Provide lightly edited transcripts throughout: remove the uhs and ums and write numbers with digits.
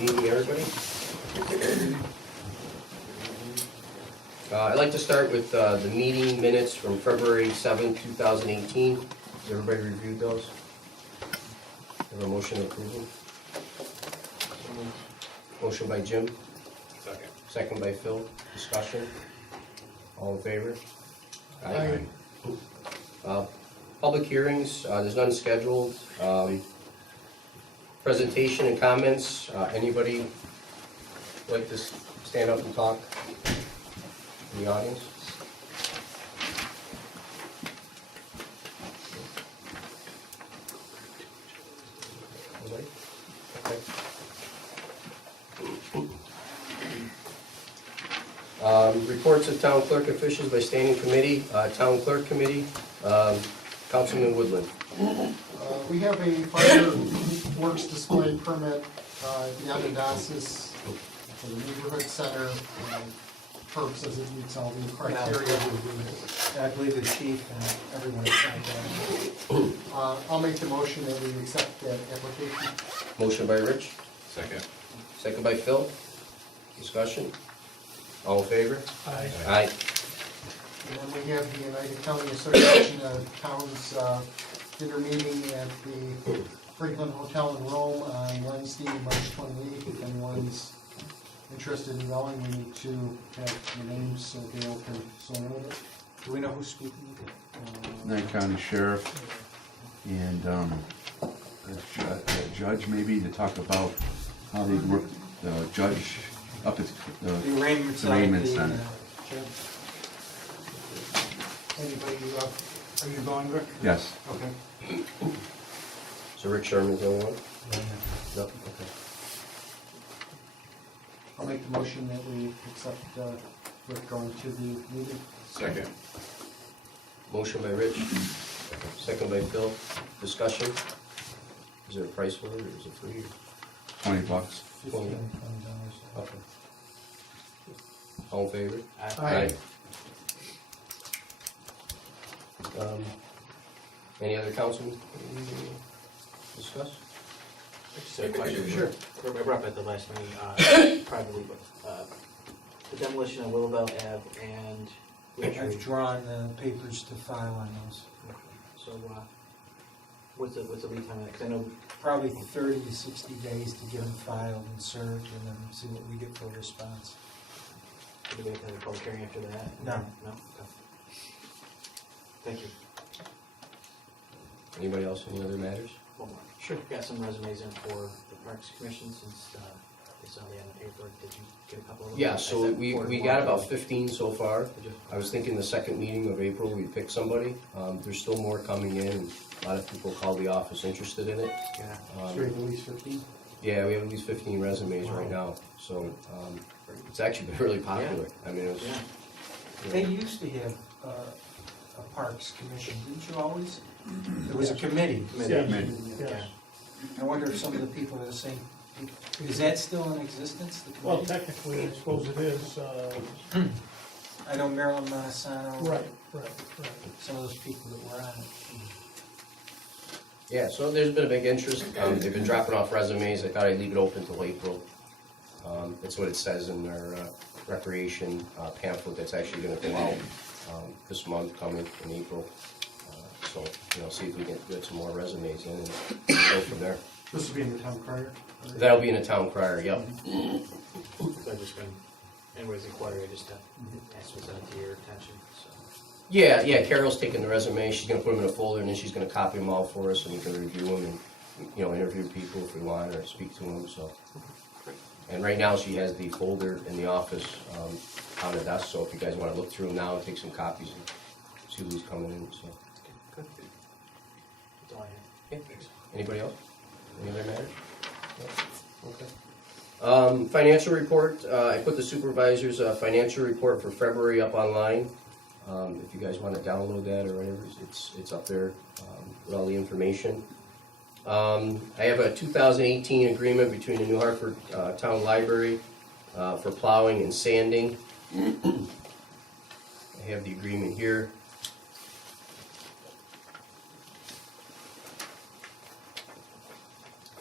Good evening, everybody. I'd like to start with the meeting minutes from February 7th, 2018. Has everybody reviewed those? Have a motion to approve them? Motion by Jim. Second. Second by Phil. Discussion. All in favor? Aye. Public hearings, there's none scheduled. Presentation and comments, anybody like to stand up and talk in the audience? Nobody? Okay. Reports of town clerk officials by standing committee, town clerk committee, Councilman Woodland. We have a fireworks display permit at the Onondagas for the neighborhood center. Purposes, it meets all the criteria. I believe the chief and everyone signed that. I'll make the motion that we accept that application. Motion by Rich, Second. second by Phil. Discussion. All in favor? Aye. Aye. And then we have the United County Association of Towns dinner meeting at the Franklin Hotel in Rome on Wednesday, March 28th. If anyone's interested in going, we need to have your names so Dale can sign it. Do we know who's speaking? Knight County Sheriff and a judge maybe to talk about how they work, the judge up at The the arraignment The arraignment center. Anybody, are you going, Rick? yes. Okay. So Rick Sherman's the only one? Yep, okay. I'll make the motion that we accept Rick going to the meeting. Second. Motion by Rich, second by Phil. Discussion. Is there a price for it or is it free? $20. $20. Okay. All in favor? Aye. Any other councilmen discuss? Just a question. Sure. I brought up at the last meeting, privately, but the demolition of Willowbell Ave and Witchery. I've drawn papers to file on those. So, what's the lead time on that? Because I know, Probably 30 to 60 days to get them filed and served, and then see what we get for a response. do we have to have a public hearing after that? No. No? Okay. Thank you. Anybody else, any other matters? One more. Sure. Got some resumes in for the Parks Commission since they saw they had the paper. Did you get a couple of them? Yeah, I so sent we forward got one. about 15 so far. Did you? I was thinking the second meeting of April, we'd pick somebody. There's still more coming in. A lot of people called the office interested in it. Yeah. So we have at least 15? Yeah, we have at least 15 resumes right now, so it's actually been really popular. I mean, it was, Yeah. They used to have a Parks Commission, didn't you always? There was a committee. Committee. Yeah. I wonder if some of the people are the same. Is that still in existence, the Well, committee? technically, I suppose it is, I know Marilyn Montesano. right. Some of those people that were on it. yeah, so there's been a big interest. They've been dropping off resumes. I thought I'd leave it open till April. That's what it says in our recreation pamphlet that's actually gonna go out this month, coming in April. So, see if we can get some more resumes in and go from there. This will be in the town crier? That'll be in a town crier, yep. So I just been, anyways, inquiry, I just asked what's out to your attention, so. Yeah, Carol's taking the resume, she's gonna put them in a folder, and then she's gonna copy them all for us, and we can review them and, interview people if we want, or speak to them, so. And right now, she has the folder in the office on the desk, so if you guys wanna look through them now and take some copies and see who's coming in, so. Good. That's all I have. Yeah. Anybody else? Any other matters? No? Okay. Financial report, I put the supervisor's financial report for February up online. If you guys want to download that or whatever, it's up there with all the information. I have a 2018 agreement between the New Hartford Town Library for plowing and sanding. I have the agreement here.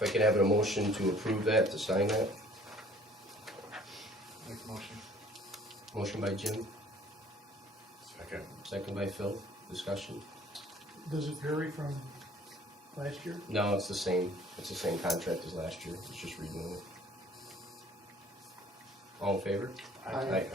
If I could have a motion to approve that, to sign that. Motion. Motion by Jim, Second. second by Phil. Discussion? Does it vary from last year? No, it's the same. It's the same contract as last year. It's just renewing it. All in favor? Aye.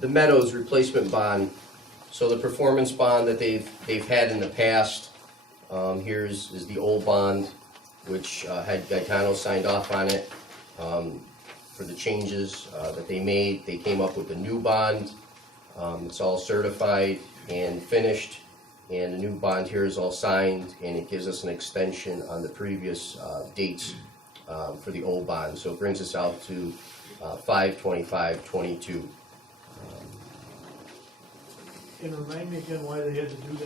The Meadows replacement bond, so the performance bond that they've had in the past, here is the old bond, which had Gaetano signed off on it, for the changes that they made. They came up with a new bond. It's all certified and finished, and the new bond here is all signed, and it gives us an extension on the previous dates for the old bond. So it brings us out to 5/25/22. And remind me again why they had to do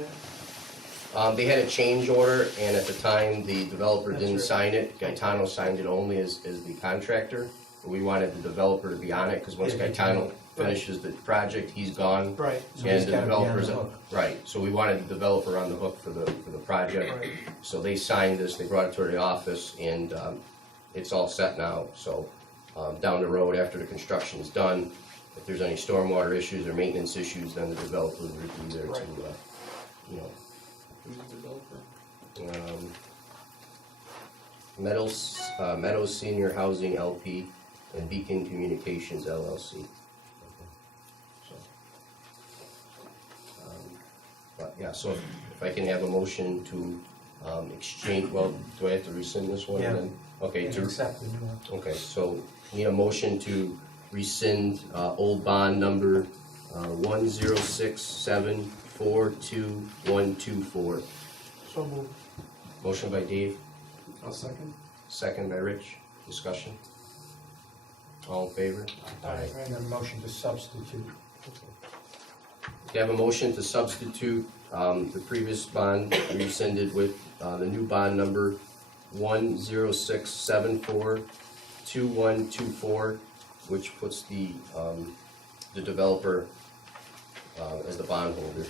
that? They had a change order, and at the time, the developer That's didn't right. sign it. Gaetano signed it only as the contractor. We wanted the developer to be on it, because once Yeah, Gaetano finishes the project, he's gone. Right, So And he's the gotta be on the developer's, hook. right, so we wanted the developer on the hook for the project. right. So they signed this, they brought it to the office, and it's all set now. So down the road, after the construction is done, if there's any stormwater issues or maintenance issues, then the developer would be there to, Right. you know. Who's the developer? Meadows Senior Housing LP and Beacon Communications LLC. So, but yeah, so if I can have a motion to exchange, well, do I have to rescind this one? Yeah. Then? Okay, And to accept the new one. okay, so need a motion to rescind old bond number 106742124. So moved. Motion by Dave, I'll second. second by Rich. Discussion? All in favor? Aye. And a motion to substitute. You have a motion to substitute the previous bond rescinded with the new bond number 106742124, which puts the developer as the bondholder.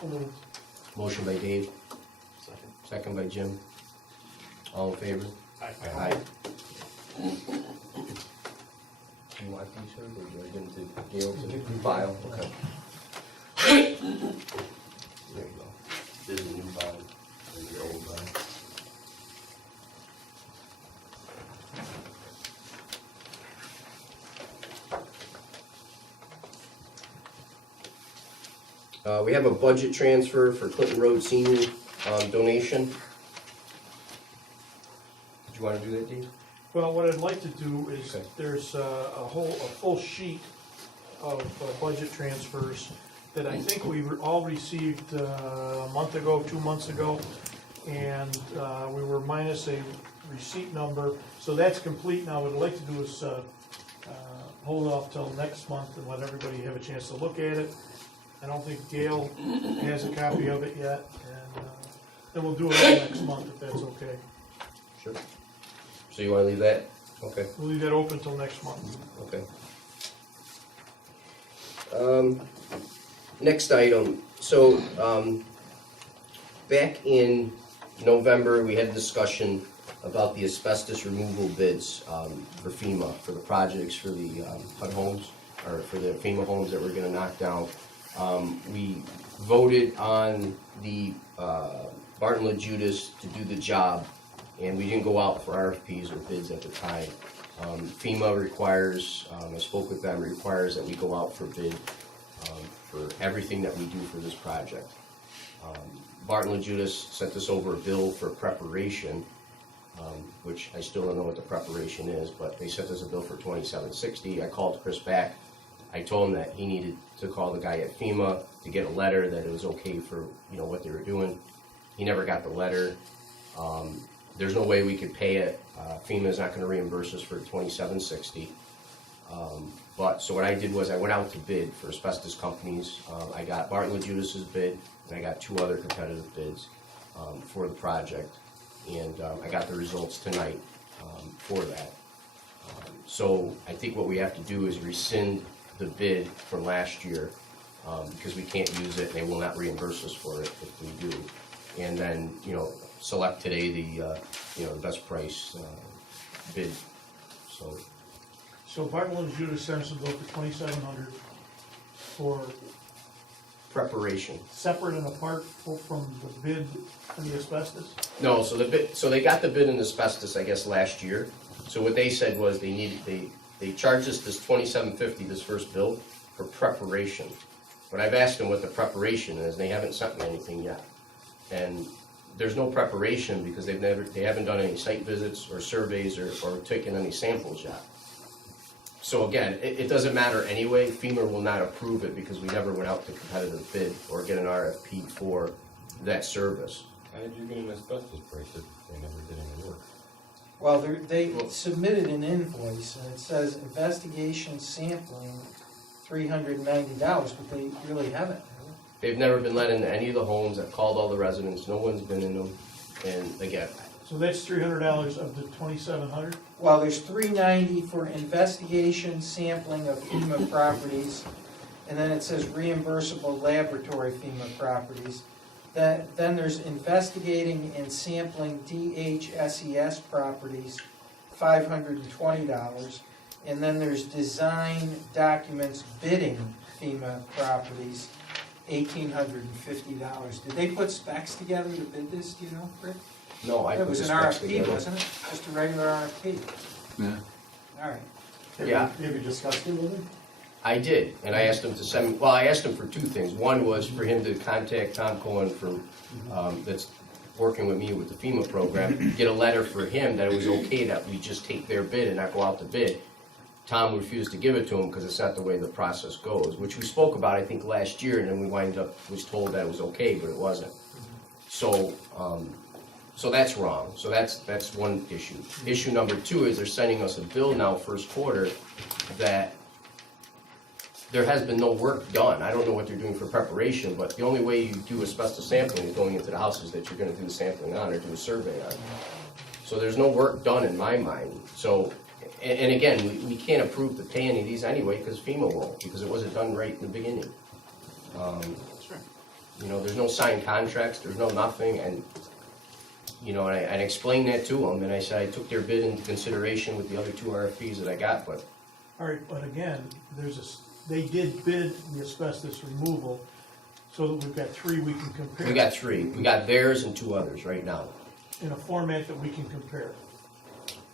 So moved. Motion by Dave, Second. second by Jim. All in favor? Aye. Do you want these, or do I give them to Gail You to give them to file? Gail. Okay. There you go. This is the new bond, this is the old bond. We have a budget transfer for Clinton Road Senior donation. Did you want to do that, Dave? Well, what I'd like to do is, Okay. there's a full sheet of budget transfers that I think we all received a month ago, 2 months ago, and we were minus a receipt number, so that's complete now. What I'd like to do is hold off till next month and let everybody have a chance to look at it. I don't think Gail has a copy of it yet, and then we'll do it all next month if that's okay. Sure. So you want to leave that? Okay. We'll leave that open till next month. Okay. Next item, so, back in November, we had a discussion about the asbestos removal bids, for FEMA, for the projects for the, HUD homes, or for the FEMA homes that we're gonna knock down. We voted on the, Barton LaJudas to do the job, and we didn't go out for RFPs or bids at the time. FEMA requires, I spoke with them, requires that we go out for bid for everything that we do for this project. Barton LaJudas sent us over a bill for preparation, which I still don't know what the preparation is, but they sent us a bill for $27.60. I called Chris back. I told him that he needed to call the guy at FEMA to get a letter that it was okay for, you know, what they were doing. He never got the letter. There's no way we could pay it. FEMA's not gonna reimburse us for $27.60. But, so what I did was I went out to bid for asbestos companies. I got Barton LaJudas's bid, and I got 2 other competitive bids for the project. And I got the results tonight for that. So I think what we have to do is rescind the bid from last year, because we can't use it, and they will not reimburse us for it if we do. And then, select today the best price bid, so. So Bartle and Judas sends a bill for $2,700 for Preparation. separate and apart from the bid and the asbestos? No, so they got the bid in asbestos, I guess, last year. So what they said was they charged us this $2,750, this first bill, for preparation. But I've asked them what the preparation is, and they haven't sent me anything yet. And there's no preparation because they haven't done any site visits or surveys or taken any samples yet. So again, it doesn't matter anyway. FEMA will not approve it because we never went out to competitive bid or get an RFP for that service. How did you get an asbestos price if they never did any work? Well, they submitted an invoice, and it says investigation sampling, $390, but they really haven't. They've never been let into any of the homes. I've called all the residents. No one's been in them. And again, So that's $300 of the $2,700? Well, there's $390 for investigation sampling of FEMA properties, and then it says reimbursable laboratory FEMA properties. Then there's investigating and sampling DHSES properties, $520. And then there's design documents bidding FEMA properties, $1,850. Did they put specs together to bid this, do you know, Rick? no, I It put was the an specs RFP, together. wasn't it? Just a regular RFP. Yeah. All right. Yeah. Have you discussed it with him? I did, and I asked him to send me, well, I asked him for two things. One was for him to contact Tom Cohen from, that's working with me with the FEMA program, get a letter for him that it was okay that we just take their bid and not go out to bid. Tom refused to give it to him because it's not the way the process goes, which we spoke about, I think, last year, and then we was told that it was okay, but it wasn't. So, so that's wrong. So that's one issue. Issue number two is they're sending us a bill now, first quarter, that there has been no work done. I don't know what they're doing for preparation, but the only way you do asbestos sampling is going into the houses that you're gonna do the sampling on or do a survey on. So there's no work done in my mind. So, and again, we can't approve to pay any of these anyway, because FEMA won't, because it wasn't done right in the beginning. Sure. There's no signed contracts, there's no nothing, and, and I explained that to them, and I said I took their bid into consideration with the other two RFPs that I got, but All right, but again, they did bid the asbestos removal, so that we've got three we can compare. we got three. We got theirs and two others right now. In a format that we can compare.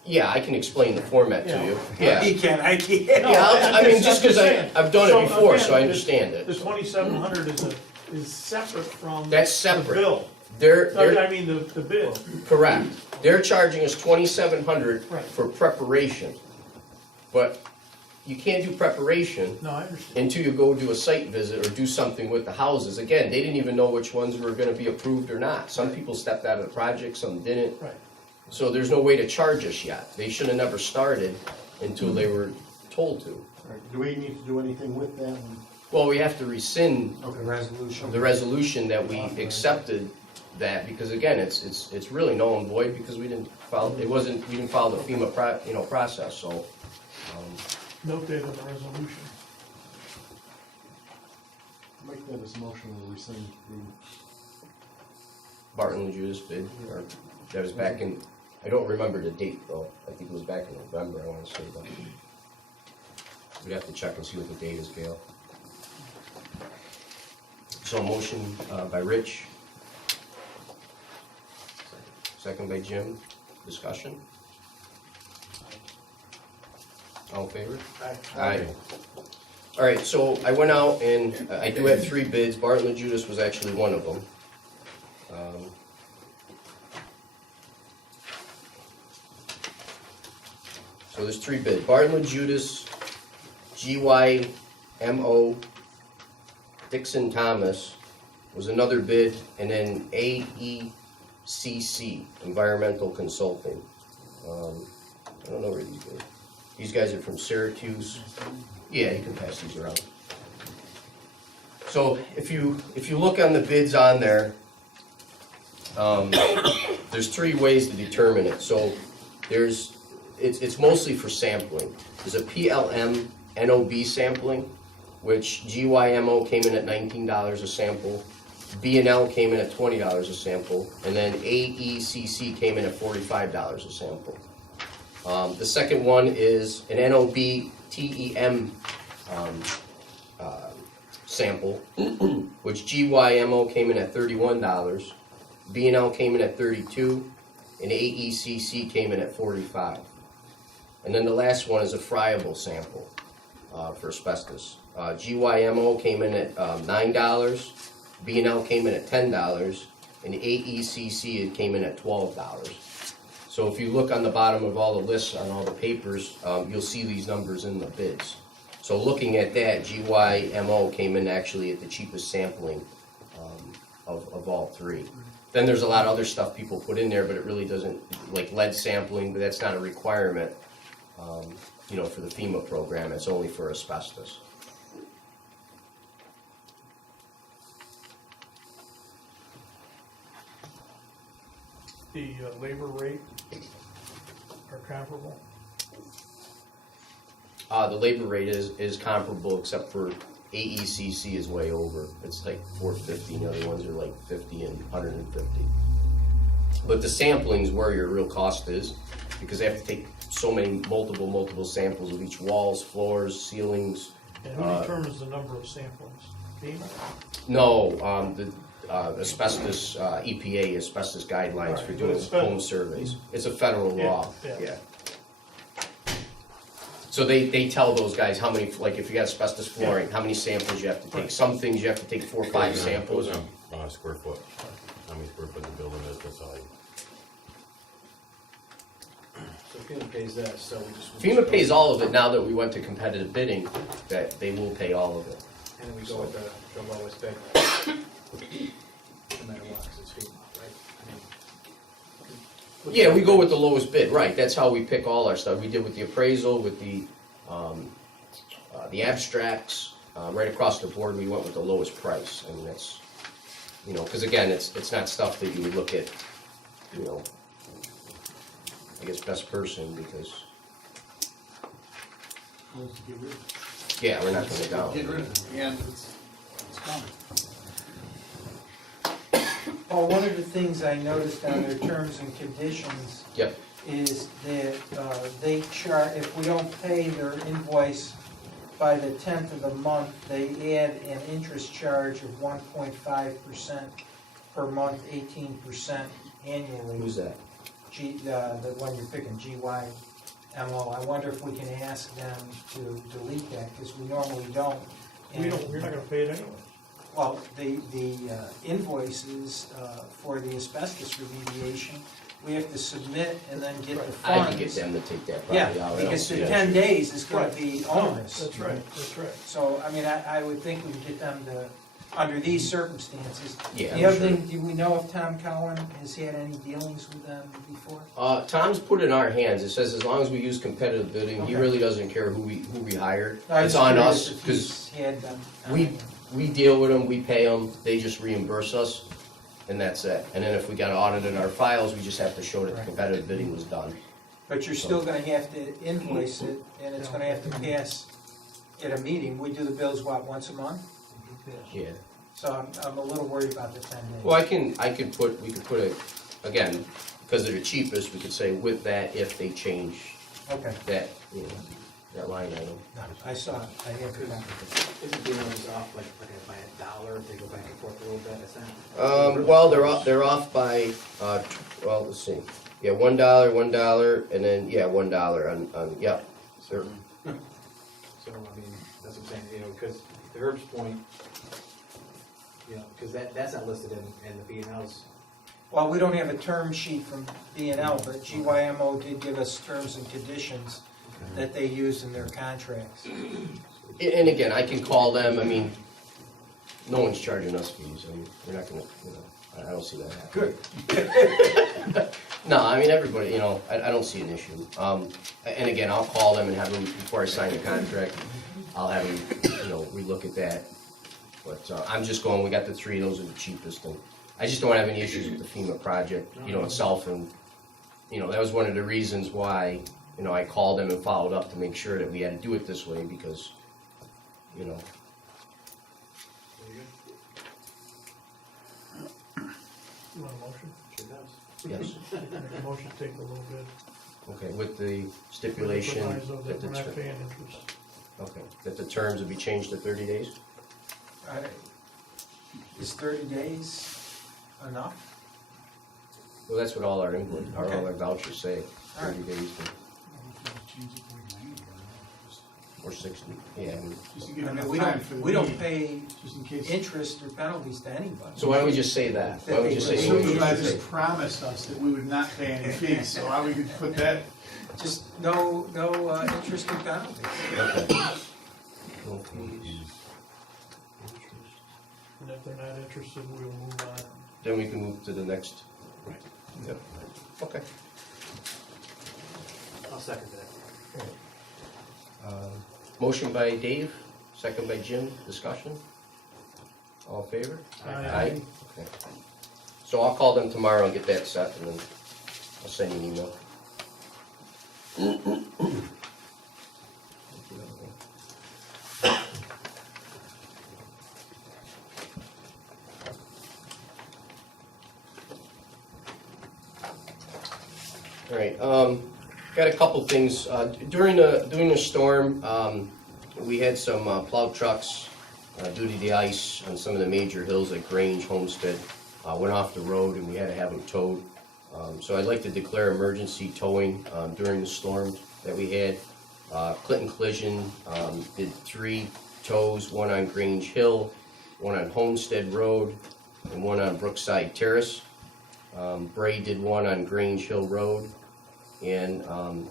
Yeah, I can explain the format to you. Yeah. He can, I can't. Yeah, I mean, just because I've done it before, so I again, understand The it. 2,700 is separate from. That's The separate. bill. They're I mean, the bid. correct. They're charging us $2,700 Right. for preparation. But you can't do preparation No, I understand. until you go do a site visit or do something with the houses. Again, they didn't even know which ones were gonna be approved or not. Some people stepped out of the project, some didn't. Right. So there's no way to charge us yet. They should have never started until they were told to. All right, do we need to do anything with that one? Well, we have to rescind Okay. Resolution. the resolution that we accepted that, because again, it's really null and void because we didn't follow the FEMA process, so. Note that in the resolution. Make that as a motion to rescind the, Barton and Judas bid, or that was back in, I don't remember the date though, I think it was back in November, I wanna say, but we'd have to check and see what the date is, Gail. So a motion by Rich. Second by Jim, discussion? All in favor? Aye. All right, so I went out and I do have three bids. Barton and Judas was actually one of them. So there's three bids. Barton and Judas, GYMO, Dixon Thomas was another bid, and then AECC, Environmental Consulting. I don't know where these go. These guys are from Syracuse. Yeah, you can pass these around. So if you look on the bids on there, There's three ways to determine it. So it's mostly for sampling. There's a PLM NOB sampling, which GYMO came in at $19 a sample, B&L came in at $20 a sample, and then AECC came in at $45 a sample. The second one is an NOB TEM sample, which GYMO came in at $31, B&L came in at $32, and AECC came in at $45. And then the last one is a friable sample for asbestos. GYMO came in at $9, B&L came in at $10, and AECC came in at $12. So if you look on the bottom of all the lists on all the papers, you'll see these numbers in the bids. So looking at that, GYMO came in actually at the cheapest sampling of all three. Then there's a lot of other stuff people put in there, but it really doesn't, like lead sampling, but that's not a requirement, for the FEMA program. It's only for asbestos. The labor rate are comparable. The labor rate is comparable, except for AECC is way over. It's like $450, and the other ones are like $50 and $150. But the sampling is where your real cost is, because they have to take so many multiple samples of each walls, floors, ceilings. And who determines the number of samplings? FEMA? No, the asbestos, EPA, asbestos guidelines for Right, doing it's federal. home surveys. It's a federal law, Yeah. yeah. So they tell those guys how many, like if you got asbestos flooring, how many samples you have to take. Some things you have to take 4 or 5 samples. Goes on square foot. How many square foot the building is, that's all. So FEMA pays that, so we just. FEMA pays all of it now that we went to competitive bidding, that they will pay all of it. And then we go with the lowest bid. No matter what, 'cause it's FEMA, right? I mean. Yeah, we go with the lowest bid, right, that's how we pick all our stuff. We did with the appraisal, with the abstracts, right across the board, we went with the lowest price. I mean, that's, because again, it's not stuff that you would look at, I guess best person, because, yeah, we're not gonna go. Get rid of it, and it's gone. Well, one of the things I noticed on their terms and conditions Yep, is that they charge, if we don't pay their invoice by the 10th of the month, they add an interest charge of 1.5% per month, 18% annually. who's that? The one you're picking, GYMO. I wonder if we can ask them to delete that, because we normally don't. We're not gonna pay it anyway. Well, the invoices for the asbestos remediation, we have to submit and then get the I funds. can get them to take that Yeah, property out. I don't because see the that. 10 days is gonna be onerous. That's right, that's right. So, I mean, I would think we can get them to, under these circumstances. Yeah, The other I'm sure. thing, do we know if Tom Cowan has had any dealings with them before? Tom's put it in our hands. It says as long as we use competitive bidding, he Okay. really doesn't care who we hire. I It's was on curious us, if because he's had them. we deal with them, we pay them, they just reimburse us, and that's it. And then if we got audited our files, we just have to show that the Right. competitive bidding was done. But you're still gonna have to invoice it, and it's gonna have to pass at a meeting. We do the bills, once a month? Yeah. So I'm a little worried about the 10 days. Well, we could put it, again, because they're the cheapest, we could say with that, if they change Okay, that, that line item. no, I saw it, I have it. Isn't the numbers off like by $1 if they go back and forth a little bit, is that? Well, they're off by, let's see. Yeah, $1, and then, yeah, $1 on, yep, sir. So, I mean, that's what I'm saying, because the Herb's point, because that's not listed in the B&Ls. Well, we don't have a term sheet from B&L, but GYMO did give us terms and conditions that they use in their contracts. And again, I can call them, I mean, no one's charging us fees, I mean, we're not gonna, I don't see that happening. Good. No, I mean, everybody, I don't see an issue. And again, I'll call them and have them, before I sign the contract, I'll have them, relook at that. But I'm just going, we got the three, those are the cheapest, and I just don't have any issues with the FEMA project, itself, and, that was one of the reasons why, I called them and followed up to make sure that we had to do it this way, because, Very good. You want a motion? Sure does. yes, Make a motion to take the low bid. okay, with the stipulation With the proviso that that we're not the, paying interest. okay, that the terms would be changed to 30 days? Is 30 days enough? Well, that's what all our invoice, all Okay. our vouchers say, All right. 30 days or 60, yeah. Just to I give mean, enough we time don't, for the we don't meeting, pay just in case. interest or penalties to anybody. So why don't we just say that? Why don't we just The say? supervisors promised us that we would not pay any fees, so how we could put that, Just no interest or penalties. Okay. No fees. And if they're not interested, we'll move on. Then we can move to the next. Yep. Okay. I'll second that. Motion by Dave, second by Jim, discussion? All in favor? Aye. Okay. So I'll call them tomorrow and get that set, and then I'll send you an email. All right, got a couple things. During the storm, we had some plow trucks due to the ice on some of the major hills like Grange, Homestead, went off the road, and we had to have them towed. So I'd like to declare emergency towing during the storm that we had. Clinton Collision did 3 tows, one on Grange Hill, one on Homestead Road, and one on Brookside Terrace. Bray did one on Grange Hill Road, and I'm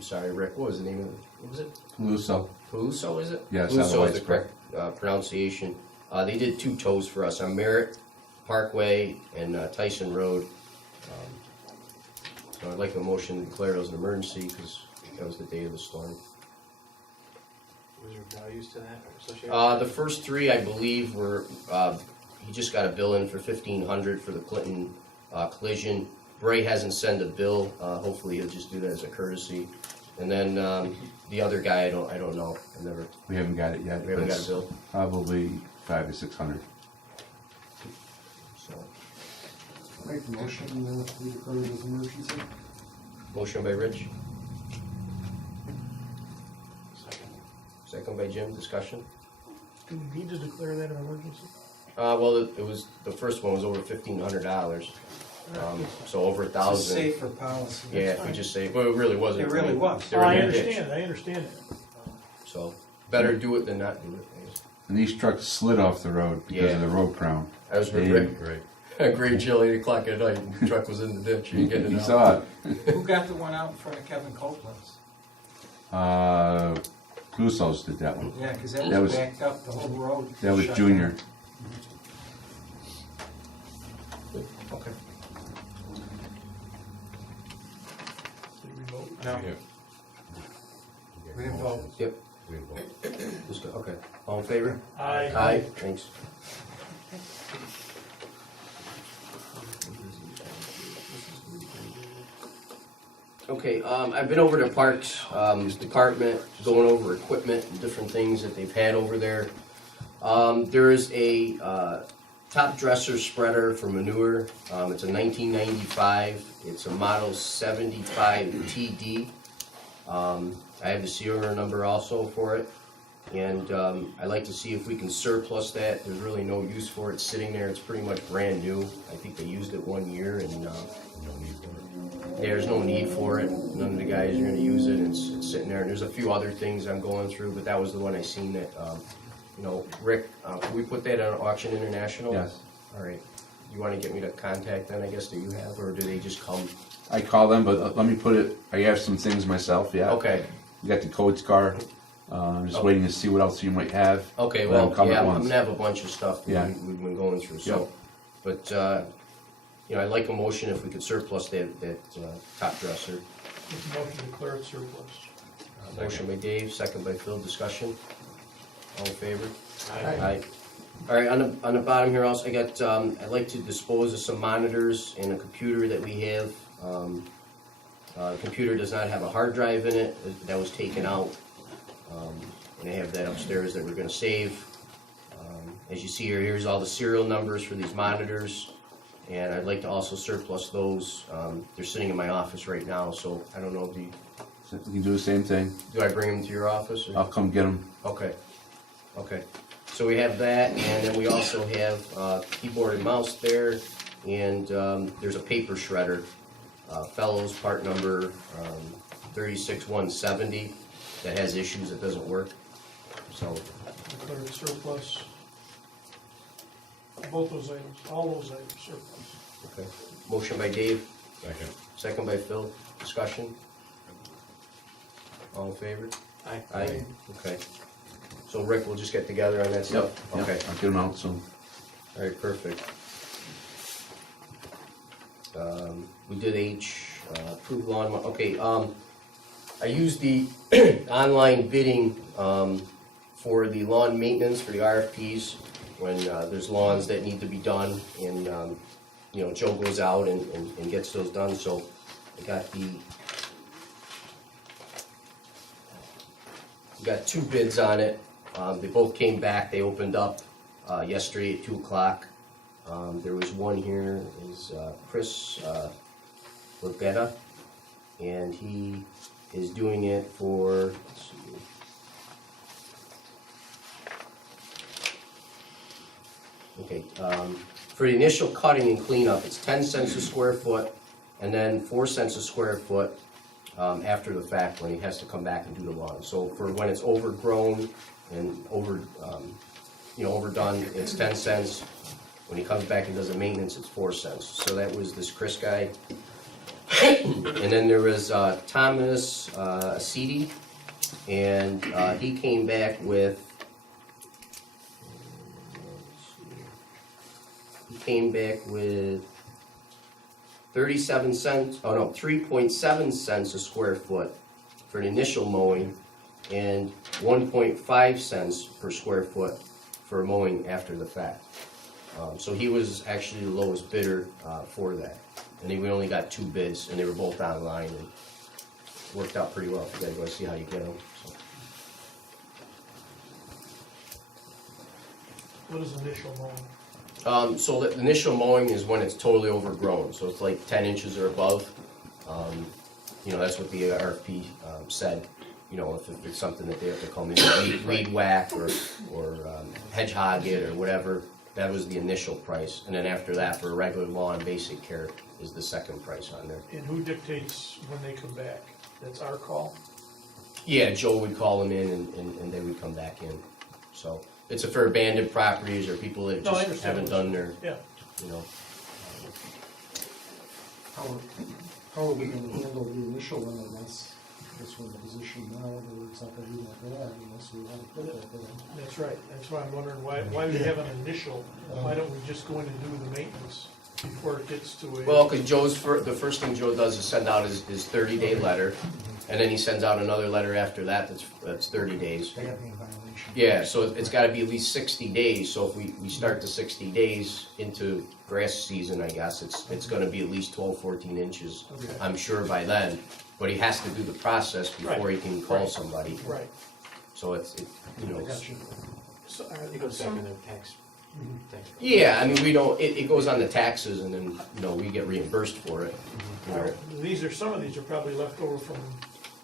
sorry, Rick, what was the name of it? What was it? Luso. Caluso, is it? Yes, Caluso is otherwise the correct pronunciation. They did 2 tows for us on Merritt Parkway and Tyson Road. So I'd like a motion to declare those an emergency, because that was the day of the storm. Was there values to that associated? The first 3, I believe, were, he just got a bill in for $1,500 for the Clinton collision. Bray hasn't sent a bill, hopefully he'll just do that as a courtesy. And then, the other guy, I don't know, We haven't got it yet. we haven't but got a bill, Probably $500 to $600. so. Make the motion, we declare it as emergency. Motion by Rich, Second. second by Jim, discussion? Do we need to declare that an emergency? Well, it was, the first one was over $1,500, so over It's a 1,000. safer policy. Yeah, if we just say, well, it really wasn't. It really was. They Oh, were I in the ditch, understand that. so better do it than not do it, I guess. And these trucks slid off the road because Yeah. of the road crown. I was with They- Rick, Great. Great Jill, 8 o'clock at night, and the truck was in the ditch, you getting You it out. saw it. Who got the one out in front of Kevin Copeland's? Clusos did that one. Yeah, because That that was was- backed up, the whole road. That was shut Junior. down. Okay. Did we vote? No, Yeah. we didn't vote. Yep, We didn't vote. just go, okay. All in favor? Aye. Aye, thanks. Okay, I've been over to Parks Department, going over equipment and different things that they've had over there. There is a top dresser spreader for manure. It's a 1995. It's a model 75 TD. I have the serial number also for it. And I'd like to see if we can surplus that. There's really no use for it sitting there. It's pretty much brand new. I think they used it 1 year, and No need for it. there's no need for it. None of the guys are gonna use it. It's sitting there. And there's a few other things I'm going through, but that was the one I seen that, Rick, can we put that on Auction International? Yes. All right. You wanna get me to contact them, I guess, do you have, or do they just come? I call them, but let me put it, I have some things myself, yeah. Okay, You got the codes car. I'm just Okay. waiting to see what else you might have. okay, Let 'em well, come at yeah, I'm once. gonna have a bunch of stuff that Yeah. we've been going through, so. Yep. But, I'd like a motion if we could surplus that top dresser. Make a motion to declare it surplus. Motion by Dave, second by Phil, discussion. All in favor? Aye. All right, on the bottom here also, I got, I'd like to dispose of some monitors and a computer that we have. The computer does not have a hard drive in it, that was taken out. And I have that upstairs that we're gonna save. As you see here, here's all the serial numbers for these monitors. And I'd like to also surplus those. They're sitting in my office right now, so I don't know, We can do the same thing. do I bring them to your office? Or? I'll come get them. Okay, okay. So we have that, and then we also have keyboard and mouse there, and there's a paper shredder, Fellows part number 36170, that has issues, it doesn't work. So, Declared surplus. Both those items, all those items surplus. okay. Motion by Dave, Second. second by Phil. Discussion? All in favor? Aye. Aye. Okay. So Rick, we'll just get together on that stuff? Yep, Okay. I'll get them out soon. All right, perfect. We did H, approved lawn, okay, I used the online bidding, for the lawn maintenance, for the RFPs, when, there's lawns that need to be done, and, you know, Joe goes out and gets those done, so I got we got 2 bids on it. They both came back, they opened up, yesterday at 2 o'clock. There was one here, is Chris Lagetta, and he is doing it for, let's see, okay, for the initial cutting and cleanup, it's 10 cents a square foot, and then 4 cents a square foot after the fact, when he has to come back and do the lawn. So for when it's overgrown and overdone, it's 10 cents. When he comes back and does the maintenance, it's 4 cents. So that was this Chris guy. And then there was Thomas Acidi, and he came back with, he came back with 37 cents, 3.7 cents a square foot for an initial mowing, and 1.5 cents per square foot for mowing after the fact. So he was actually the lowest bidder for that. And we only got 2 bids, and they were both online, and worked out pretty well. If you guys want to see how you get them. So. What is initial mowing? So the initial mowing is when it's totally overgrown, so it's like 10 inches or above. You know, that's what the RFP said. You know, if it's something that they have to come in, weed whack or hedgehog it or whatever, that was the initial price. And then after that, for a regular lawn basic care, is the second price on there. And who dictates when they come back? That's our call? Yeah, Joe would call them in and they would come back in. So it's for abandoned properties or people that No, I just understand. haven't done their, Yeah. you know. How are we gonna handle the initial one unless we're in a position now where it's not gonna be that bad unless we want to put that bad? That's right. That's why I'm wondering why we have an initial. Why don't we just go in and do the maintenance before it gets to a? Well, because the first thing Joe does is send out his 30-day letter, and then he sends out another letter after that that's 30 days. They have to be in violation. Yeah, so it's got to be at least 60 days. So if we start the 60 days into grass season, I guess it's going to be at least 12, 14 inches. Okay. I'm sure by then. But he has to do the process before he can call Right. somebody. Right. So it's you know. I got you. So, It goes back in the tax thing. Yeah, I mean we don't. It goes on the taxes, and then we get reimbursed for it. You know. some of these are probably left over from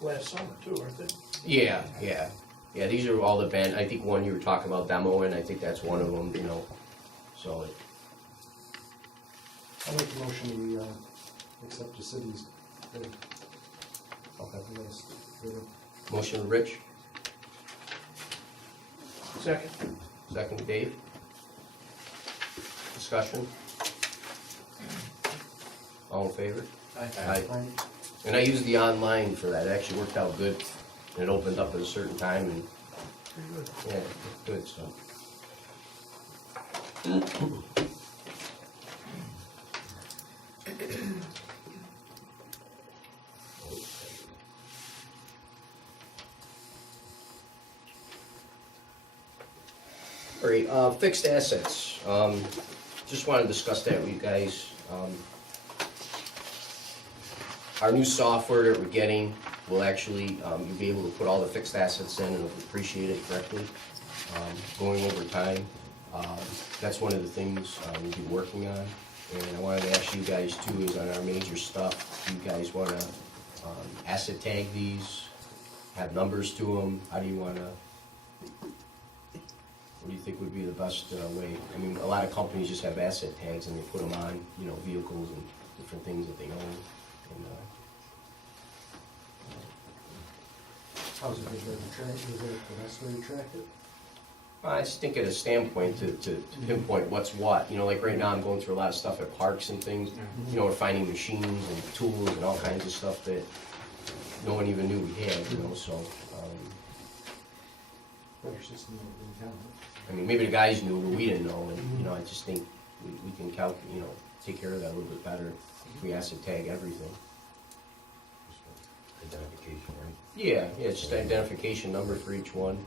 last summer too, aren't they? Yeah. These are all the band. I think one you were talking about demoing. I think that's one of them. You know. So. I'll make the motion we accept the city's bid. Okay. Yes, bid. Motion with Rich. Second. Second, Dave. Discussion? All in favor? Aye. Aye. And I used the online for that, it actually worked out good, and it opened up at a certain time, and, Pretty good. yeah, good, so. All right, fixed assets. Just want to discuss that with you guys. Our new software that we're getting will actually, you'll be able to put all the fixed assets in and it'll depreciate it correctly, going over time. That's one of the things we'll be working on. And I wanted to ask you guys too, is on our major stuff, do you guys want to asset tag these, have numbers to them? How do you want to, what do you think would be the best way? I mean, a lot of companies just have asset tags and they put them on, you know, vehicles and different things that they own. And, How's it good way to track, is it the best way to track it? I just think at a standpoint to pinpoint what's what. You know, like right now I'm going through a lot of stuff at parks and things. You know, we're finding machines and tools and all kinds of stuff that no one even knew we had, you know, so. Better system than we have. I mean, maybe the guys knew, but we didn't know, and, you know, I just think we can you know, take care of that a little bit better if we asset tag everything. Identification, right? Yeah, it's just an identification number for each one.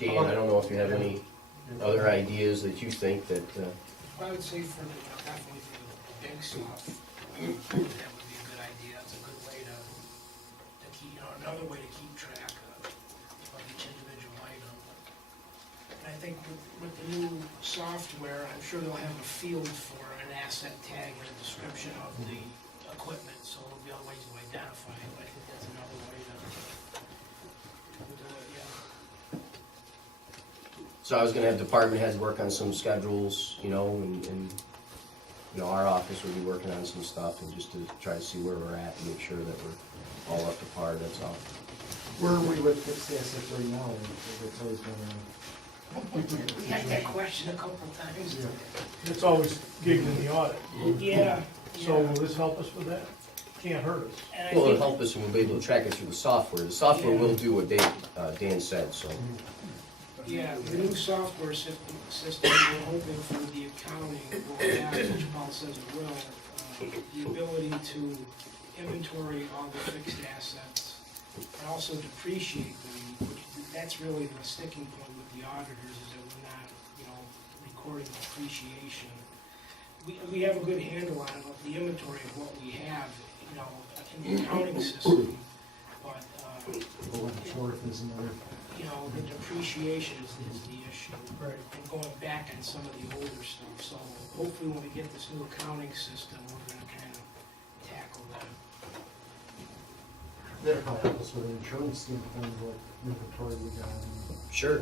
Dan, I don't know if you have any other ideas that you think that, I would say for the, definitely for the big stuff, that would be a good idea. It's a good way to keep, you know, another way to keep track of each individual item. And I think with the new software, I'm sure they'll have a field for an asset tag and a description of the equipment, so there'll be other ways to identify it. But I think that's another way to do it, yeah. so I was gonna have department heads work on some schedules, you know, and you know, our office will be working on some stuff and just to try to see where we're at and make sure that we're all up to par, that's all. Where are we with fixed assets right now? It's always been We had that question a couple of times. It's always gigged in the audit. Yeah. So will this help us with that? Can't hurt us. And I Well, it'll think, help us and we'll be able to track it through the software. The software will do what Dan said, so. yeah, the new software system, we're hoping for the accounting will have, which Paul says it will, the ability to inventory all the fixed assets and also depreciate them, which that's really the sticking point with the auditors, is that we're not, you know, recording depreciation. We have a good handle on it, of the inventory of what we have, you know, in the accounting system, but, worth is another. you know, the depreciation is the issue. Right. And going back on some of the older stuff, so hopefully when we get this new accounting system, we're gonna kind of tackle that. That'll help us with an insurance standpoint, what inventory we got. Sure.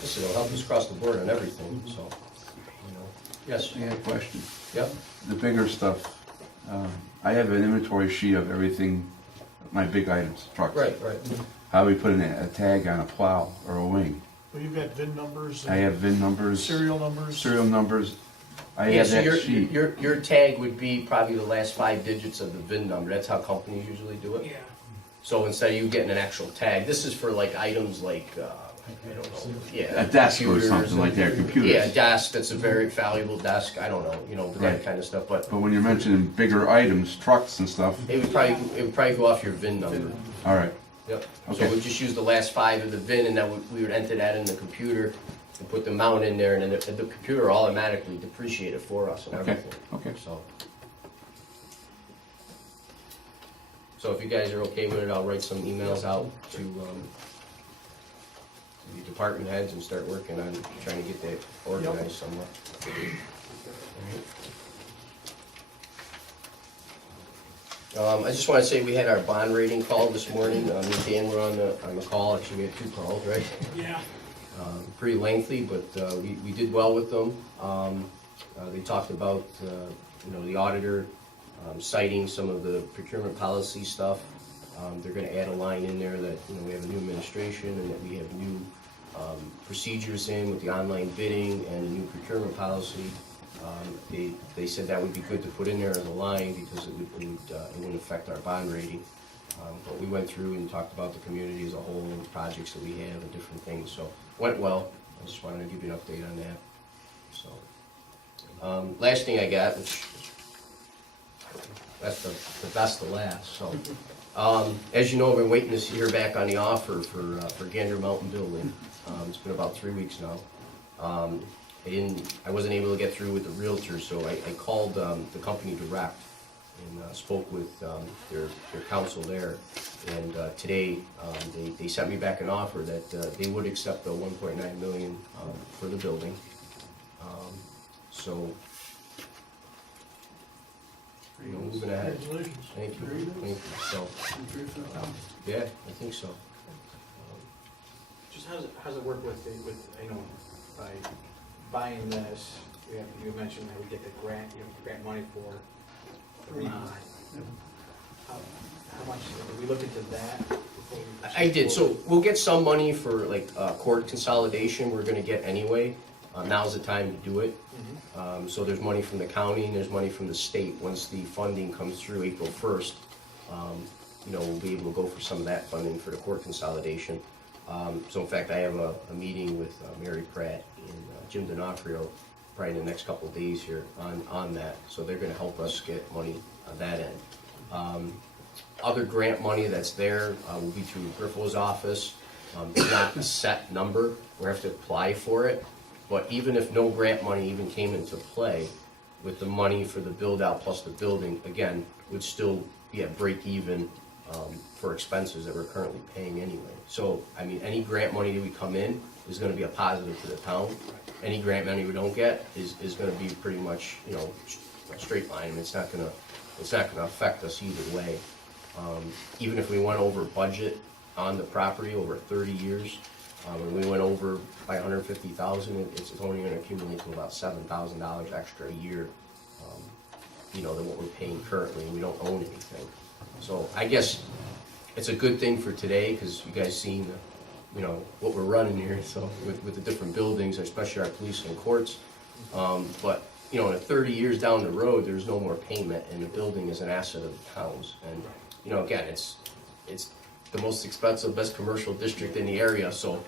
This will help us across the board on everything, so, you know. Yes, I have a question. yep, The bigger stuff, I have an inventory sheet of everything, my big items, trucks. right. How do we put a tag on a plow or a wing? Well, you've got VIN numbers I have and VIN numbers, serial numbers. serial numbers. I Yeah, have so that sheet. your tag would be probably the last 5 digits of the VIN number. That's how companies usually do it. Yeah, So instead of you getting an actual tag, this is for like items like, I don't know, yeah. A desk or computers something like that, computers. Yeah, a desk, that's a very valuable desk, I don't know, you know, that Right. kind of stuff, but But when you're mentioning bigger items, trucks and stuff, it would probably go off your VIN number. all right. Yep. So Okay. we'd just use the last 5 of the VIN, and then we would enter that in the computer and put the amount in there, and then the computer automatically depreciate it for us and Okay, everything. okay. So if you guys are okay with it, I'll write some emails out to the department heads and start working on trying to get that organized somewhat. I just want to say we had our bond rating call this morning. Me and Dan were on the call. Actually, we had 2 calls, right? yeah. Pretty lengthy, but we did well with them. They talked about you know, the auditor citing some of the procurement policy stuff. They're going to add a line in there that, you know, we have a new administration and that we have new procedures in with the online bidding and a new procurement policy. They said that would be good to put in there as a line because it wouldn't affect our bond rating. But we went through and talked about the community as a whole and the projects that we have and different things, so went well. I just wanted to give you an update on that. So, last thing I got, which that's the best to last. So, as you know, I've been waiting to hear back on the offer for Gander Mountain Building. It's been about 3 weeks now. I wasn't able to get through with the realtor, so I called the company direct and spoke with their counsel there. And today, they sent me back an offer that they would accept the 1.9 million for the building. So, you know, moving ahead. Congratulations. Thank you, thank you. So, yeah, I think so. Just how's it work with, you know, by buying this, you mentioned that we get the grant, grant money for remodel. How much, did we look into that? before we I did, so we'll get some money for like court consolidation, we're gonna get anyway. Now's the time to do it. So there's money from the county and there's money from the state. Once the funding comes through April 1st, you know, we'll be able to go for some of that funding for the court consolidation. So in fact, I have a meeting with Mary Pratt and Jim D'Onofrio probably in the next couple of days here on that. So they're gonna help us get money on that end. Other grant money that's there will be through Griffo's office. It's not a set number, we have to apply for it. But even if no grant money even came into play, with the money for the build out plus the building, again, would still be at break even for expenses that we're currently paying anyway. So, I mean, any grant money that we come in is gonna be a positive to the town. Any grant money we don't get is gonna be pretty much, you know, a straight line. I mean, it's not gonna affect us either way. Even if we went over budget on the property over 30 years, when we went over by 150,000, it's only gonna accumulate to about $7,000 extra a year, you know, than what we're paying currently, and we don't own anything. So I guess it's a good thing for today, because you guys seen, you know, what we're running here, so with the different buildings, especially our police and courts. But, you know, in 30 years down the road, there's no more payment, and the building is an asset of the towns. And, you know, again, it's the most expensive, best commercial district in the area, so,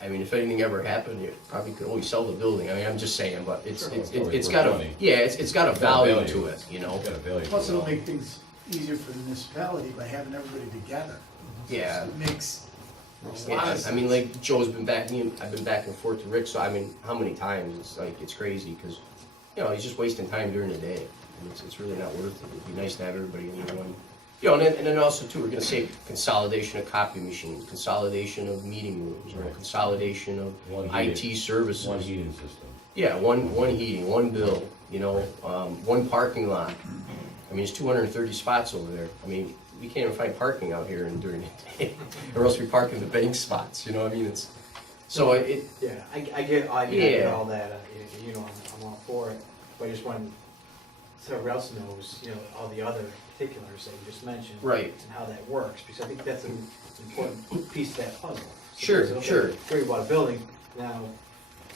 I mean, if anything ever happened, you probably could always sell the building. I mean, I'm just saying, but it's got a, yeah, it's got a value to it, you know? It's got a value. Plus, it'll make things easier for the municipality by having everybody together. Yeah. It makes a lot Yeah, of sense. I mean, like Joe's been back, I've been back and forth to Rick, so I mean, how many times? It's like, it's crazy, because, you know, he's just wasting time during the day, and it's really not worth it. It'd be nice to have everybody in one. You know, and then also too, we're gonna save consolidation of copy machines, consolidation of meeting rooms, or consolidation of One IT heating- services. One heating system. Yeah, one heating, one bill, you know, one parking lot. I mean, there's 230 spots over there. I mean, we can't even find parking out here during the day, or else we park in the bank spots, you know what I mean? It's, so it, Yeah, I get Yeah. all that, you know, I'm all for it, but I just want, so everyone else knows, you know, all the other particulars that you just mentioned. Right. And how that works, because I think that's an important piece of that puzzle. So Sure, because, okay, sure. Great about a building, now,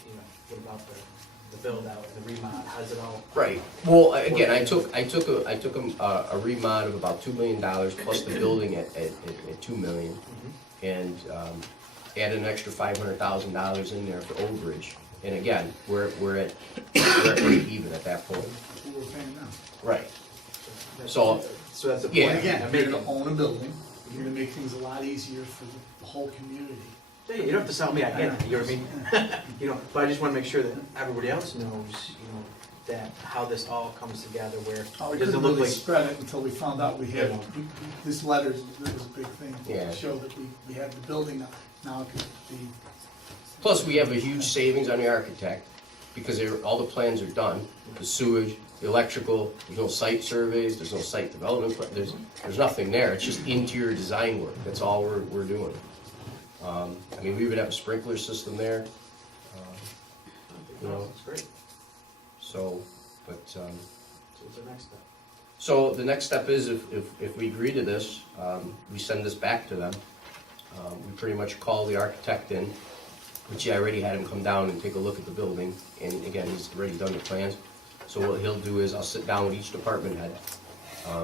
you know, what about the build out, the remodel, how does it all? right. Well, again, I took a remod of about $2 million plus the building at $2 million. And added an extra $500,000 in there for overage. And again, we're at break even at that point. That's what we're paying now. Right. So, So that's the point. Yeah. And again, I'm you're making. gonna own a building, you're gonna make things a lot easier for the whole community. Yeah, you don't have to sell me, I get it, you know what I mean? You know, but I just wanna make sure that everybody else knows, you know, that how this all comes together where Oh, we it doesn't couldn't look really like. spread it until we found out we had, this letter, that was a big thing, Yeah. to show that we had the building now it could be. plus we have a huge savings on the architect because all the plans are done. The sewage, the electrical, there's no site surveys, there's no site development, but there's nothing there. It's just interior design work. That's all we're doing. I mean, we would have a sprinkler system there. You know, That's great. so, but, So what's the next step? so the next step is if we agree to this, we send this back to them. We pretty much call the architect in, which I already had him come down and take a look at the building. And again, he's already done the plans. So what he'll do is I'll sit down with each department head.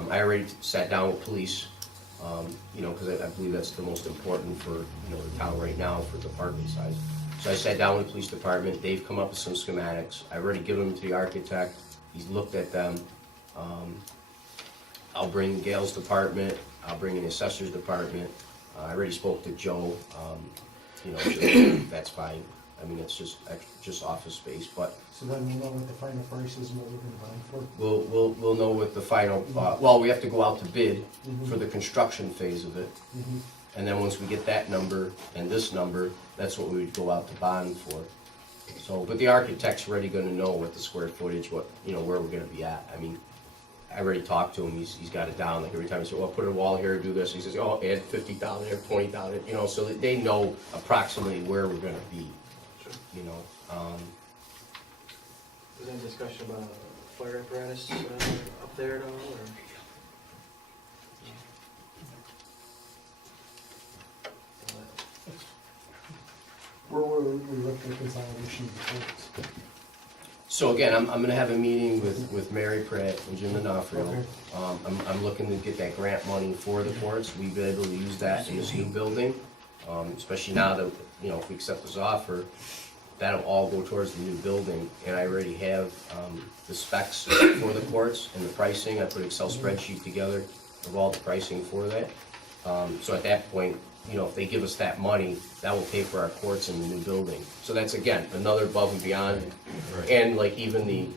I already sat down with police, you know, because I believe that's the most important for, you know, the town right now for department size. So I sat down with the police department, they've come up with some schematics, I've already given them to the architect, he's looked at them. I'll bring Gail's department, I'll bring in the assessor's department, I already spoke to Joe, you know, so that's fine. I mean, it's just office space, but So then we'll know what the final price is and what we're gonna buy for. we'll know what the final, well, we have to go out to bid Mhm. for the construction phase of it. Mhm. And then once we get that number and this number, that's what we would go out to bond for. So, but the architect's already gonna know what the square footage, what, where we're gonna be at. I mean, I already talked to him, he's got it down, like every time I say, well, put a wall here, do this, he says, oh, add 50,000 here, 20,000, so that they know approximately where we're gonna be, you know. Was there any discussion about fire apparatus up there at all, or? Where were we looking at consolidation of the courts? So again, I'm gonna have a meeting with Mary Pratt and Jim D'Onofrio. Okay. I'm looking to get that grant money for the courts, we've been able to use that in this new building. Especially now that, if we accept this offer, that'll all go towards the new building. And I already have, the specs for the courts and the pricing, I put an Excel spreadsheet together of all the pricing for that. So at that point, if they give us that money, that will pay for our courts in the new building. So that's, again, another above and beyond. And like even the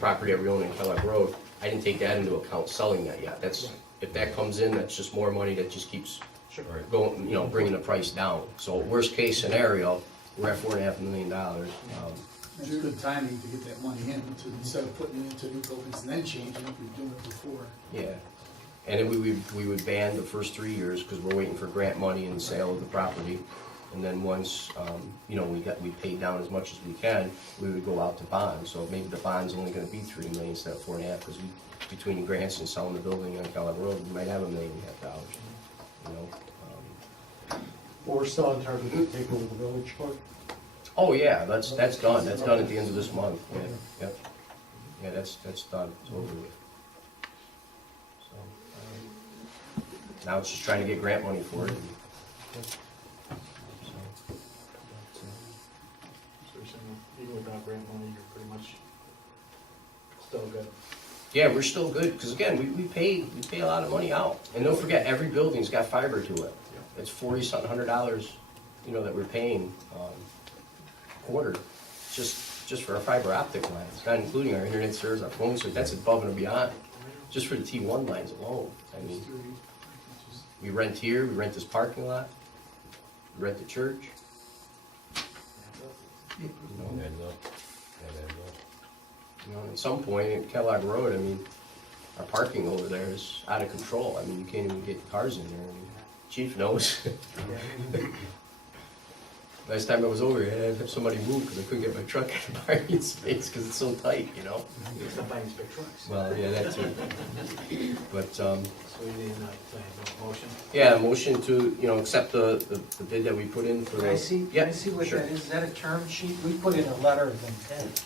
property that we own in Kellogg Road, I didn't take that into account selling that yet. That's, if that comes in, that's just more money that just keeps going, bringing the price down. So worst case scenario, we're at $4.5 million. It's good timing to get that money in, instead of putting it into new buildings and then changing it, we've done it before. Yeah. And then we would ban the first 3 years because we're waiting for grant money and the sale of the property. And then once, we paid down as much as we can, we would go out to bond. So maybe the bond's only gonna be 3 million instead of 4.5, because between the grants and selling the building on Kellogg Road, we might have $1.5 million, Well, we're still on target to take over the village court. Oh, yeah, that's done. That's done at the end of this month. Yeah, yep. Yeah, that's done. It's over with. So, now it's just trying to get grant money for it. So you're saying, even without grant money, you're pretty much still good? Yeah, we're still good, because again, we pay a lot of money out. And don't forget, every building's got fiber to it. It's $40-something $100, that we're paying a quarter, just for our fiber optic lines. It's not including our internet service, our phone service, that's above and beyond, just for the T1 lines alone. I mean, we rent here, we rent this parking lot, we rent the church. That adds up. That adds up. At some point in Kellogg Road, I mean, our parking over there is out of control. I mean, you can't even get cars in there. I mean, Chief knows. Last time I was over here, I had to have somebody move because I couldn't get my truck in a parking space because it's so tight, You stop buying these big trucks. Well, yeah, that too. But, So we need a motion? yeah, motion to, accept the bid that we put in for the. Can I see Yeah, what sure. that is? Is that a term sheet? We put in a letter of intent.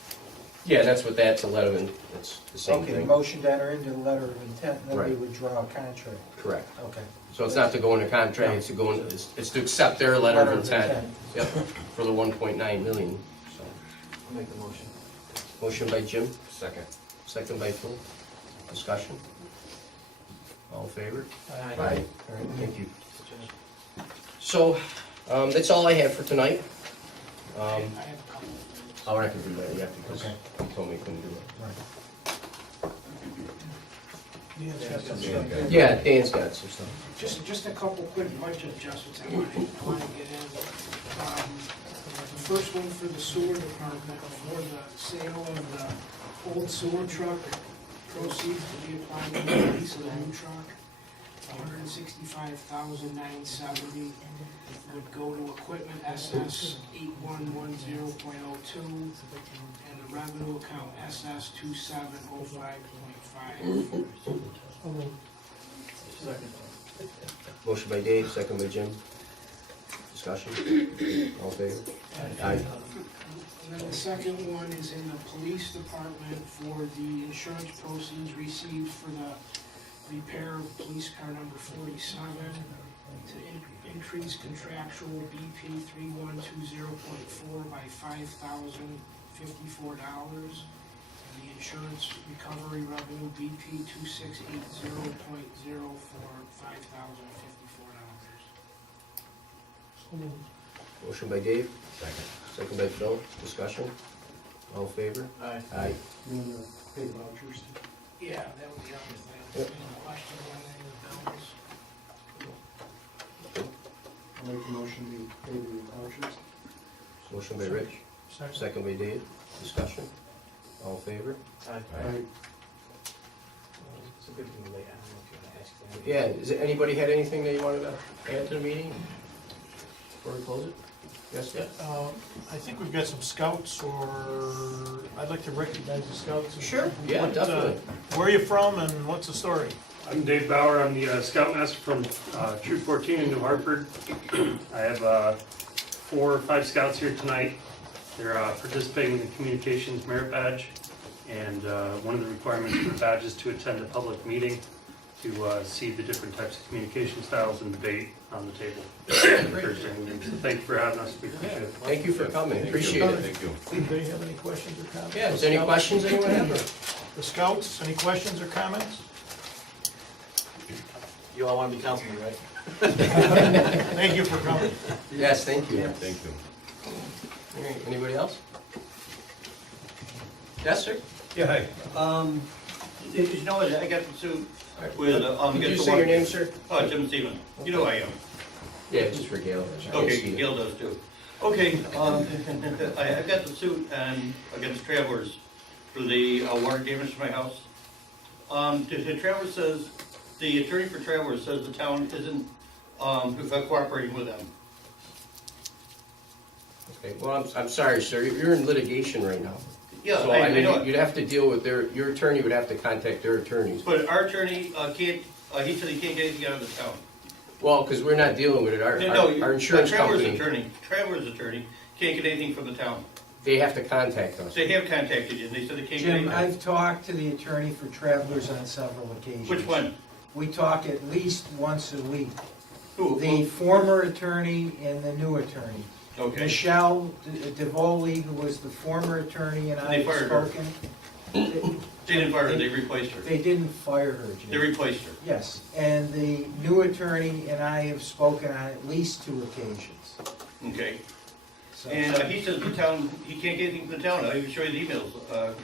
Yeah, that's what that's 11, it's the same Okay, thing. motion to enter into the letter of intent, and then we Right. would draw a contract. Correct. Okay. So it's not to go into contract, it's to go in, it's to accept their letter of intent. Yep, for the 1.9 million, so. I'll make the motion. Motion by Jim, Second. second by Phil. Discussion? All in favor? Aye. All right, thank you. So, that's all I have for tonight. I have a couple. Oh, we're not gonna do that yet because Okay. you told me you couldn't do it. Right. Yeah, Dan's got some stuff. Just a couple quick budget adjustments I want to get in. The first one for the sewer department, for the sale of the old sewer truck, proceeds to be applied to the lease of the new truck. $165,970 would go to equipment SS 8110.02 and the revenue account SS 2705.5. Second. Motion by Dave, second by Jim. Discussion? All in favor? Aye. And then the second one is in the police department for the insurance proceeds received for the repair of police car number 47 to increase contractual BP 3120.4 by $5,054. And the insurance recovery revenue BP 2680.0 for $5,054. Motion by Dave, Second. second by Phil, discussion. All in favor? Aye. Aye. And pay vouchers too. Yeah, that was the other thing. Yep. Any questions on any of the bills? I'll make a motion to pay the vouchers. Motion by Rich, Second. second by Dave, discussion. All in favor? Aye. Aye. It's a good thing to lay, I don't know if you want to ask them. Yeah, is it, anybody had anything that you wanted to add to the meeting before we close it? Yes, yeah? I think we've got some scouts, or I'd like to recognize the scouts. and Sure, yeah, what, definitely. Where are you from and what's the story? I'm Dave Bauer. I'm the Scoutmaster from Troop 14 in New Hartford. I have 4 or 5 scouts here tonight. They're participating in the Communications Merit Badge, and one of the requirements for the badge is to attend a public meeting to see the different types of communication styles and debate on the table. Thursday evening. So thank you for having us. We appreciate it. Thank you for coming, Thank appreciate you. it. Thank you. Do they have any questions or comments? Yeah, is there any questions anyone have? The scouts, any questions or comments? You all want to be councilman, right? Thank you for coming. Yes, thank you. Thank you. All right, anybody else? Yes, sir? Yeah, hi. You know what, I got the suit with, Could you get the say your water- name, sir? Oh, Jim Stevens. You know who I am. Yeah, just for Gail. Okay, Gail does too. Okay, I got the suit and against Travelers for the water damage to my house. The Travelers says, the attorney for Travelers says the town isn't cooperating with them. Okay, well, I'm sorry, sir, you're in litigation right now. Yeah, So, I know mean, it. you'd have to deal with your attorney would have to contact their attorneys. But our attorney can't, he said he can't get anything out of the town. Well, because we're not dealing with it, our insurance company, Travelers attorney can't get anything from the town. they have to contact us. They have contacted you, and they said they can't get Jim, anything. I've talked to the attorney for Travelers on several occasions. Which one? We talk at least once a week. Who? The former attorney and the new attorney. Okay. Michelle DeVoli, who was the former attorney, and I They have fired her. spoken. They didn't fire her, they replaced her. They didn't fire her, Jim. They replaced her. Yes, and the new attorney and I have spoken on at least 2 occasions. Okay. So- And he says the town, he can't get anything from the town. I'll even show you the emails.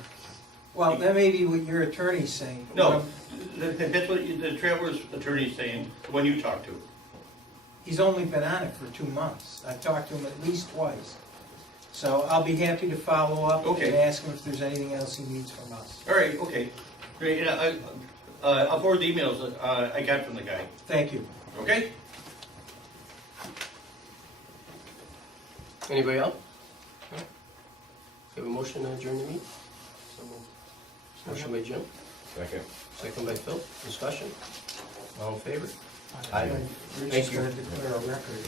Well, that may be what your attorney's saying. No, that's what the Travelers attorney's saying, when you talk to him. He's only been on it for 2 months. I've talked to him at least twice. So I'll be happy to follow up and Okay. ask him if there's anything else he needs from us. All right, okay. Great, and I'll forward the emails that I got from the guy. Thank you. Okay? Anybody else? No? Have a motion to adjourn the meeting? Motion by Jim, Second. second by Phil, discussion? All in favor? Aye. Thank you. We're just going to declare a record.